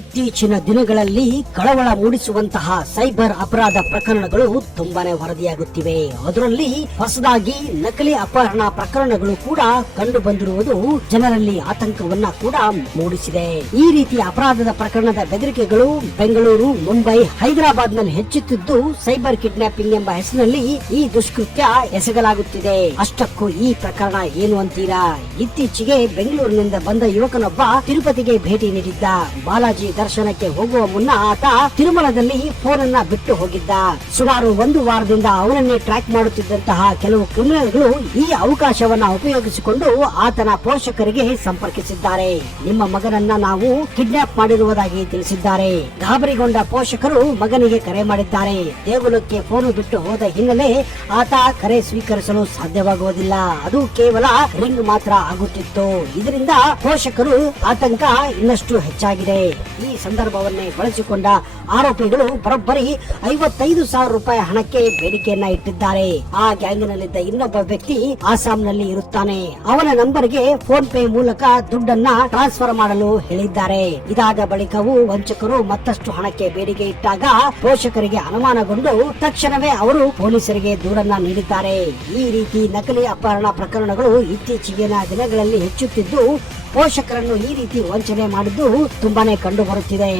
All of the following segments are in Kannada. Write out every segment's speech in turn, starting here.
ಇತ್ತೀಚಿನ ದಿನಗಳಲ್ಲಿ ಕಳವಳ ಮೂಡಿಸುವಂತಹ ಸೈಬರ್ ಅಪರಾಧ ಪ್ರಕರಣಗಳು ತುಂಬಾನೇ ವರದಿಯಾಗುತ್ತಿವೆ. ಅದರಲ್ಲಿ ಹೊಸದಾಗಿ ನಕಲಿ ಅಪಹರಣ ಪ್ರಕರಣಗಳು ಕೂಡ ಕಂಡು ಬಂದಿರುವುದು ಜನರಲ್ಲಿ ಆತಂಕವನ್ನ ಕೂಡ ಮೂಡಿಸಿದೆ. ಈ ರೀತಿ ಅಪರಾಧದ ಪ್ರಕರಣದ ಬೆದರಿಕೆಗಳು ಬೆಂಗಳೂರು, ಮುಂಬೈ ಹೈದರಾಬಾದ್ನಲ್ಲಿ ಹೆಚ್ಚುತ್ತಿದ್ದು ಸೈಬರ್ ಕಿಡ್ನಾಪಿಂಗ್ ಎಂಬ ಹೆಸರಿನಲ್ಲಿ ಈ ದುಷ್ಕೃತ್ಯ ಎಸಗಲಾಗುತ್ತಿದೆ. ಅಷ್ಟಕ್ಕೂ ಈ ಪ್ರಕರಣ ಏನು ಅಂತೀರಾ? ಇತ್ತೀಚೆಗೆ ಬೆಂಗಳೂರಿನಿಂದ ಬಂದ ಯುವಕನೊಬ್ಬ ತಿರುಪತಿಗೆ ಭೇಟಿ ನೀಡಿದ್ದ. ಬಾಲಾಜಿ ದರ್ಶನಕ್ಕೆ ಹೋಗುವ ಮುನ್ನ ಆತ ತಿರುಮಲದಲ್ಲಿ ಫೋನ್ ಅನ್ನ ಬಿಟ್ಟು ಹೋಗಿದ್ದ. ಸುಮಾರು ಒಂದು ವಾರದಿಂದ ಅವನನ್ನೇ ಟ್ರ್ಯಾಕ್ ಮಾಡುತ್ತಿದ್ದಂತಹ ಕೆಲವು ಕ್ರಿಮಿನಲ್ಗಳು ಈ ಅವಕಾಶವನ್ನ ಉಪಯೋಗಿಸಿಕೊಂಡು ಆತನ ಪೋಷಕರಿಗೆ ಸಂಪರ್ಕಿಸಿದ್ದಾರೆ. ನಿಮ್ಮ ಮಗನನ್ನ ನಾವು ಕಿಡ್ನಾಪ್ ಮಾಡಿರುವುದಾಗಿ ತಿಳಿಸಿದ್ದಾರೆ. ಗಾಬರಿಗೊಂಡ ಪೋಷಕರು ಮಗನಿಗೆ ಕರೆ ಮಾಡಿದ್ದಾರೆ. ದೇಗುಲಕ್ಕೆ ಫೋನ್ ಬಿಟ್ಟು ಹೋದ ಹಿನ್ನೆಲೆ ಆತ ಕರೆ ಸ್ವೀಕರಿಸಲು ಸಾಧ್ಯವಾಗುವುದಿಲ್ಲ. ಅದು ಕೇವಲ ರಿಂಗ್ ಮಾತ್ರ ಆಗುತ್ತಿತ್ತು. ಇದರಿಂದ ಪೋಷಕರು ಆತಂಕ ಇನ್ನಷ್ಟು ಹೆಚ್ಚಾಗಿದೆ. ಈ ಸಂದರ್ಭವನ್ನೇ ಬಳಸಿಕೊಂಡ ಆರೋಪಿಗಳು ಬರೋಬ್ಬರಿ ಐವತ್ತೈದು ಸಾವಿರ ರೂಪಾಯಿ ಹಣಕ್ಕೆ ಬೇಡಿಕೆಯನ್ನ ಇಟ್ಟಿದ್ದಾರೆ. ಆ ಗ್ಯಾಂಗ್ನಲ್ಲಿದ್ದ ಇನ್ನೊಬ್ಬ ವ್ಯಕ್ತಿ ಆಸಾಂನಲ್ಲಿ ಇರುತ್ತಾನೆ. ಅವನ ನಂಬರ್ಗೆ ಫೋನ್ ಪೇ ಮೂಲಕ ದುಡ್ಡನ್ನ ಟ್ರಾನ್ಸ್ಫರ್ ಮಾಡಲು ಹೇಳಿದ್ದಾರೆ. ಇದಾದ ಬಳಿಕವೂ ವಂಚಕರು ಮತ್ತಷ್ಟು ಹಣಕ್ಕೆ ಬೇಡಿಕೆ ಇಟ್ಟಾಗ ಪೋಷಕರಿಗೆ ಅನುಮಾನಗೊಂಡು ತಕ್ಷಣವೇ ಅವರು ಪೊಲೀಸರಿಗೆ ದೂರನ್ನ ನೀಡಿದ್ದಾರೆ. ಈ ರೀತಿ ನಕಲಿ ಅಪಹರಣ ಪ್ರಕರಣಗಳು ಇತ್ತೀಚೆಗಿನ ದಿನಗಳಲ್ಲಿ ಹೆಚ್ಚುತ್ತಿದ್ದು, ಪೋಷಕರನ್ನು ಈ ರೀತಿ ವಂಚನೆ ಮಾಡಿದ್ದು ತುಂಬಾನೇ ಕಂಡು ಬರುತ್ತಿದೆ.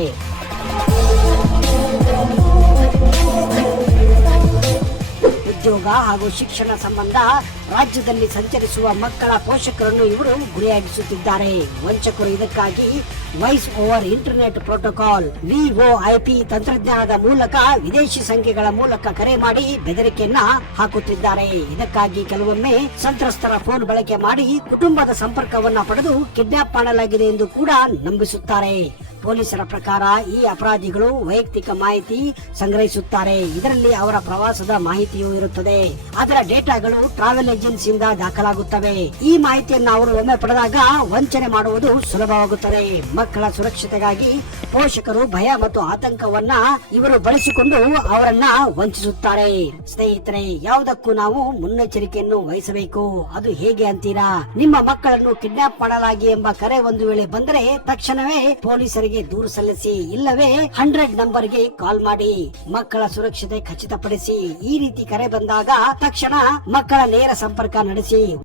ಉದ್ಯೋಗ ಹಾಗೂ ಶಿಕ್ಷಣ ಸಂಬಂಧ ರಾಜ್ಯದಲ್ಲಿ ಸಂಚರಿಸುವ ಮಕ್ಕಳ ಪೋಷಕರನ್ನು ಇವರು ಗುರಿಯಾಗಿಸುತ್ತಿದ್ದಾರೆ. ವಂಚಕರು ಇದಕ್ಕಾಗಿ voice over internet protocol, VOIP ತಂತ್ರಜ್ಞಾನದ ಮೂಲಕ ವಿದೇಶಿ ಸಂಖ್ಯೆಗಳ ಮೂಲಕ ಕರೆ ಮಾಡಿ ಬೆದರಿಕೆಯನ್ನ ಹಾಕುತ್ತಿದ್ದಾರೆ. ಇದಕ್ಕಾಗಿ ಕೆಲವೊಮ್ಮೆ ಸಂತ್ರಸ್ತರ ಫೋನ್ ಬಳಕೆ ಮಾಡಿ ಕುಟುಂಬದ ಸಂಪರ್ಕವನ್ನ ಪಡೆದು ಕಿಡ್ನಾಪ್ ಮಾಡಲಾಗಿದೆ ಎಂದು ಕೂಡ ನಂಬಿಸುತ್ತಾರೆ. ಪೊಲೀಸರ ಪ್ರಕಾರ ಈ ಅಪರಾಧಿಗಳು ವೈಯಕ್ತಿಕ ಮಾಹಿತಿ ಸಂಗ್ರಹಿಸುತ್ತಾರೆ. ಇದರಲ್ಲಿ ಅವರ ಪ್ರವಾಸದ ಮಾಹಿತಿಯೂ ಇರುತ್ತದೆ. ಅದರ ಡೇಟಾಗಳು ಟ್ರಾವೆಲ್ ಏಜೆನ್ಸಿಯಿಂದ ದಾಖಲಾಗುತ್ತವೆ. ಈ ಮಾಹಿತಿಯನ್ನು ಅವರು ಒಮ್ಮೆ ಪಡೆದಾಗ ವಂಚನೆ ಮಾಡುವುದು ಸುಲಭವಾಗುತ್ತದೆ. ಮಕ್ಕಳ ಸುರಕ್ಷತೆಗಾಗಿ ಪೋಷಕರು ಭಯ ಮತ್ತು ಆತಂಕವನ್ನ ಇವರು ಬಳಸಿಕೊಂಡು ಅವರನ್ನ ವಂಚಿಸುತ್ತಾರೆ. ಸ್ನೇಹಿತರೆ, ಯಾವುದಕ್ಕೂ ನಾವು ಮುನ್ನೆಚ್ಚರಿಕೆಯನ್ನು ವಹಿಸಬೇಕು. ಅದು ಹೇಗೆ ಅಂತೀರಾ? ನಿಮ್ಮ ಮಕ್ಕಳನ್ನು ಕಿಡ್ನಾಪ್ ಮಾಡಲಾಗಿ ಎಂಬ ಕರೆ ಒಂದು ವೇಳೆ ಬಂದರೆ ತಕ್ಷಣವೇ ಪೊಲೀಸರಿಗೆ ದೂರು ಸಲ್ಲಿಸಿ, ಇಲ್ಲವೇ ಹಂಡ್ರೆಡ್ ನಂಬರ್ಗೆ ಕಾಲ್ ಮಾಡಿ. ಮಕ್ಕಳ ಸುರಕ್ಷತೆ ಖಚಿತಪಡಿಸಿ, ಈ ರೀತಿ ಕರೆ ಬಂದಾಗ ತಕ್ಷಣ ಮಕ್ಕಳ ನೇರ ಸಂಪರ್ಕ ನಡೆಸಿ.